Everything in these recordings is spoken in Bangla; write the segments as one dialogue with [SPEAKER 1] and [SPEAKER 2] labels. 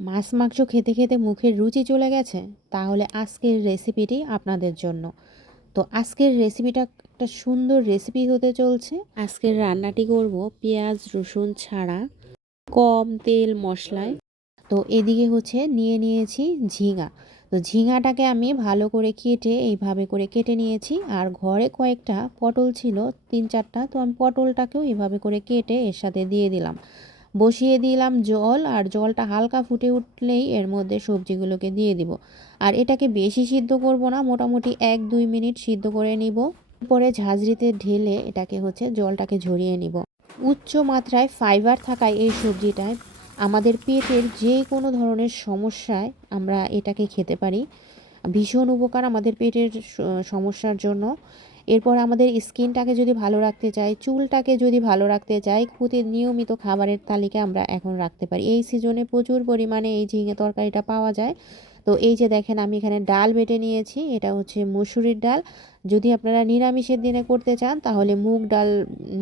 [SPEAKER 1] মাছ মাংস খেতে খেতে মুখের রুচি চলে গেছে, তাহলে আজকের রেসিপিটি আপনাদের জন্য। তো আজকের রেসিপিটা একটা সুন্দর রেসিপি হতে চলছে। আজকের রান্নাটি করব পেঁয়াজ, রসুন ছাড়া, কম তেল মশলায়। তো এদিকে হচ্ছে নিয়ে নিয়েছি ঝিঙা। তো ঝিঙাটাকে আমি ভালো করে কেটে, এইভাবে করে কেটে নিয়েছি। আর ঘরে কয়েকটা পটল ছিল, তিন চারটা, তো আমি পটলটাকেও এইভাবে করে কেটে এর সাথে দিয়ে দিলাম। বসিয়ে দিলাম জল আর জলটা হালকা ফুটে উঠলেই এর মধ্যে সবজিগুলোকে দিয়ে দিব। আর এটাকে বেশি সিদ্ধ করব না, মোটামুটি এক দুই মিনিট সিদ্ধ করে নিব। পরে ঝাঁঝরিতে ঢেলে এটাকে হচ্ছে জলটাকে ঝরিয়ে নিব। উচ্চ মাত্রায় ফাইবার থাকায় এই সবজিটায় আমাদের পেটের যে কোনো ধরনের সমস্যায় আমরা এটাকে খেতে পারি। ভীষণ উপকার আমাদের পেটের সমস্যার জন্য। এরপর আমাদের স্কিনটাকে যদি ভালো রাখতে চাই, চুলটাকে যদি ভালো রাখতে চাই খুঁতির নিয়মিত খাবারের তালিকা আমরা এখন রাখতে পারি। এই সিজনে প্রচুর পরিমাণে এই ঝিঙে তরকারিটা পাওয়া যায়। তো এই যে দেখেন, আমি এখানে ডাল বেটে নিয়েছি। এটা হচ্ছে মুসুরির ডাল। যদি আপনারা নিরামিষের দিনে করতে চান, তাহলে মুগ ডাল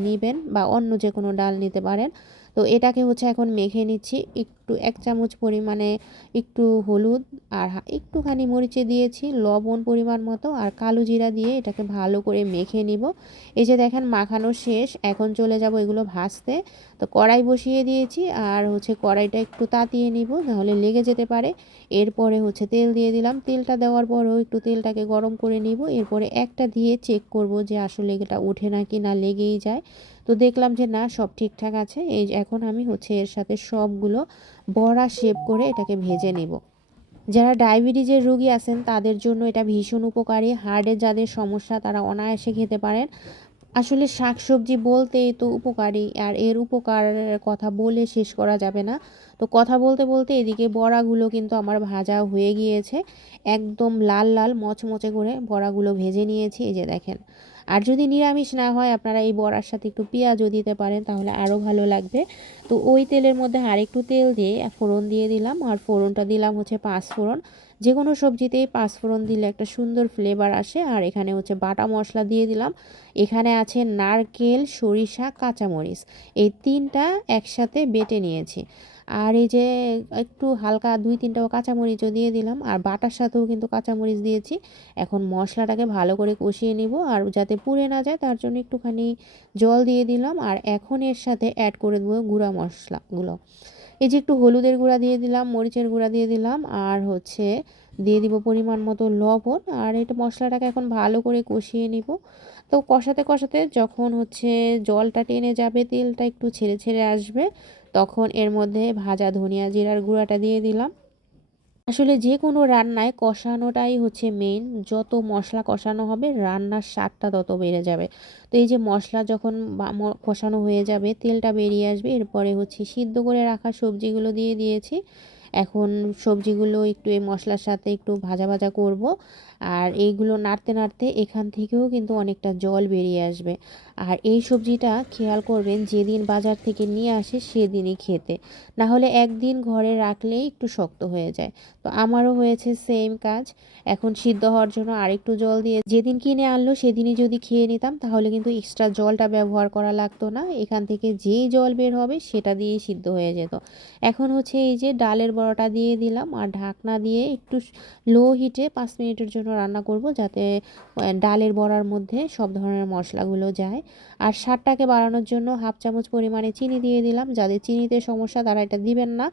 [SPEAKER 1] নেবেন বা অন্য যে কোনো ডাল নিতে পারেন। তো এটাকে হচ্ছে এখন মেখে নিচ্ছি। একটু এক চামচ পরিমাণে একটু হলুদ আর একটুখানি মরিচে দিয়েছি লবণ পরিমাণ মতো আর কালো জিরা দিয়ে এটাকে ভালো করে মেখে নিব। এই যে দেখেন মাখানো শেষ, এখন চলে যাব এগুলো ভাজতে। তো কড়াই বসিয়ে দিয়েছি আর হচ্ছে কড়াইটা একটু তাতিয়ে নিব, নাহলে লেগে যেতে পারে। এরপরে হচ্ছে তেল দিয়ে দিলাম। তেলটা দেওয়ার পরেও একটু তেলটাকে গরম করে নিব। এরপরে একটা দিয়ে চেক করব যে আসলে এটা ওঠে না কি না লেগেই যায়। তো দেখলাম যে না, সব ঠিকঠাক আছে। এই এখন আমি হচ্ছে এর সাথে সবগুলো বড়া শেপ করে এটাকে ভেজে নেব। যারা ডায়াবেটিসের রুগী আছেন, তাদের জন্য এটা ভীষণ উপকারী। হার্টের যাদের সমস্যা, তারা অনায়াসে খেতে পারেন। আসলে শাকসবজি বলতেই তো উপকারী, আর এর উপকারের কথা বলে শেষ করা যাবে না। তো কথা বলতে বলতে এদিকে বড়াগুলো কিন্তু আমার ভাজা হয়ে গিয়েছে। একদম লাল লাল মচমচে করে বড়াগুলো ভেজে নিয়েছি, এই যে দেখেন। আর যদি নিরামিষ না হয়, আপনারা এই বড়ার সাথে একটু পেঁয়াজও দিতে পারেন, তাহলে আরও ভালো লাগবে। তো ওই তেলের মধ্যে আর একটু তেল দিয়ে ফোড়ন দিয়ে দিলাম, আর ফোড়নটা দিলাম হচ্ছে পাঁচ ফোড়ন যে কোনো সবজিতেই পাঁচফোড়ন দিলে একটা সুন্দর ফ্লেভার আসে। আর এখানে হচ্ছে বাটা মশলা দিয়ে দিলাম। এখানে আছে নারকেল, সরিষা, কাঁচামরিচ। এই তিনটা একসাথে বেটে নিয়েছি। আর এই যে একটু হালকা দুই তিনটা কাঁচামরিচও দিয়ে দিলাম। আর বাটার সাথেও কিন্তু কাঁচামরিচ দিয়েছি। এখন মশলাটাকে ভালো করে কষিয়ে নিব। আর যাতে পুড়ে না যায়, তার জন্য একটুখানি জল দিয়ে দিলাম। আর এখন এর সাথে অ্যাড করে দেবো গুঁড়া মশলাগুলো। এই যে একটু হলুদের গুঁড়া দিয়ে দিলাম, মরিচের গুঁড়া দিয়ে দিলাম। আর হচ্ছে দিয়ে দিব পরিমাণ মতো লবণ আর এটা মশলাটাকে এখন ভালো করে কষিয়ে নিব। তো কষাতে কষাতে যখন হচ্ছে জলটা টেনে যাবে, তেলটা একটু ছেড়ে ছেড়ে আসবে, তখন এর মধ্যে ভাজা ধনিয়া জিরার গুঁড়াটা দিয়ে দিলাম। আসলে যে কোনো রান্নায় কষানোটাই হচ্ছে মেইন যত মশলা কষানো হবে, রান্নার স্বাদটা তত বেড়ে যাবে। তো এই যে মশলা যখন কষানো হয়ে যাবে, তেলটা বেরিয়ে আসবে, এরপরে হচ্ছে সিদ্ধ করে রাখা সবজিগুলো দিয়ে দিয়েছি। এখন সবজিগুলো একটু এই মশলার সাথে একটু ভাজা ভাজা করব। আর এইগুলো নাড়তে নাড়তে এখান থেকেও কিন্তু অনেকটা জল বেরিয়ে আসবে। আর এই সবজিটা খেয়াল করবেন যেদিন বাজার থেকে নিয়ে আসে সেদিনই খেতে। না হলে একদিন ঘরে রাখলেই একটু শক্ত হয়ে যায়। তো আমারও হয়েছে সেম কাজ। এখন সিদ্ধ হওয়ার জন্য আরেকটু জল দিয়ে যেদিন কিনে আনলো সেদিনই যদি খেয়ে নিতাম, তাহলে কিন্তু এক্সট্রা জলটা ব্যবহার করা লাগতো না। এখান থেকে যেই জল বের হবে সেটা দিয়েই সিদ্ধ হয়ে যেত। এখন হচ্ছে এই যে ডালের বড়াটা দিয়ে দিলাম। আর ঢাকনা দিয়ে একটু লো হিটে পাঁচ মিনিটের জন্য রান্না করব যাতে ডালের বড়ার মধ্যে সব ধরনের মশলাগুলো যায়। আর স্বাদটাকে বাড়ানোর জন্য হাফ চামচ পরিমাণে চিনি দিয়ে দিলাম। যাদের চিনিতে সমস্যা তারা এটা দিবেন না।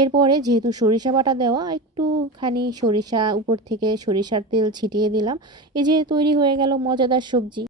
[SPEAKER 1] এরপরে যেহেতু সরিষা বাটা দেওয়া একটুখানি সরিষা উপর থেকে সরিষার তেল ছিটিয়ে দিলাম। এই যে তৈরি হয়ে গেল মজাদার সবজি।